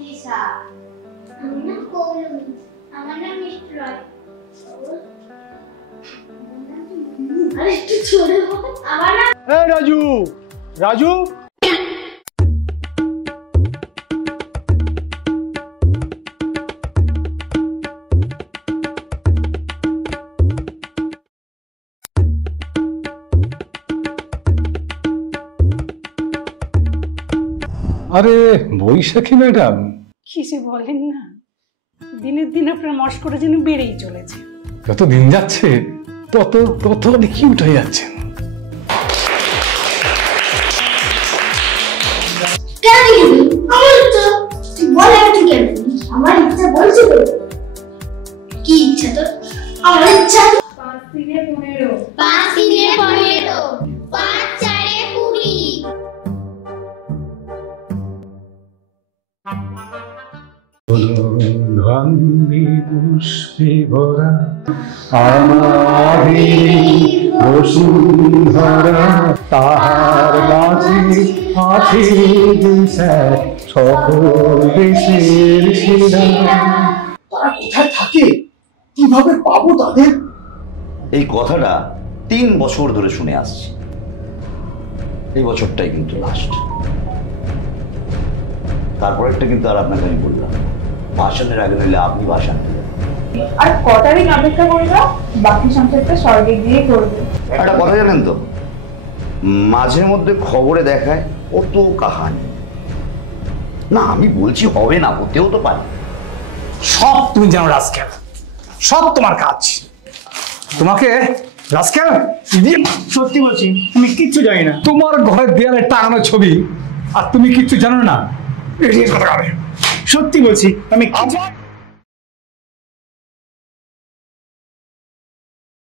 দিশা। আমার নাম কৌলমি। আমার নাম মিষ্টরয়। আরে একটু জোরে বল। আমার নাম রাজু। রাজু আরে বৈশাখী ম্যাডাম, কি যে বলেন না, দিনের দিন আপনার মস্করা যেন বেড়েই চলেছে। যত দিন যাচ্ছে তত তত কিউট হয়ে যাচ্ছেন। আমার ইচ্ছা বলছে তো। কি ইচ্ছা তোর? আমার ইচ্ছা 5 দিনে 15, 5 দিনে 15, 5 4 20। গন্ধি পুষ্পে ভরা আমাদের বসুন্ধরা, তাহার মাঝে আছে সকল দেশের সেরা। তারা কোথায় থাকে, কিভাবে পাবো তাদের? এই কথাটা 3 বছর ধরে শুনে আসছি। এই বছরটাই কিন্তু লাস্ট। তারপরেরটা কিন্তু আর আপনাকে আমি বললাম, ভাষণের আগে নিলে আপনি ভাষণ দিলেন। আর কটা দিন অপেক্ষা করবো, বাকি সংসারটা স্বর্গে গিয়ে করবে। একটা কথা জানেন তো, মাঝে মধ্যে খবরে দেখায় কত কাহানি। না আমি বলছি হবে না, হতেও তো পারে। সব তুমি জানো রাজকেল, সব তোমার কাজ। তোমাকে রাজকেল, সত্যি বলছি তুমি কিচ্ছু জানি না। তোমার ঘরের দেয়ালে টাঙানো ছবি আর তুমি কিচ্ছু জানো না। সত্যি বলছি আমি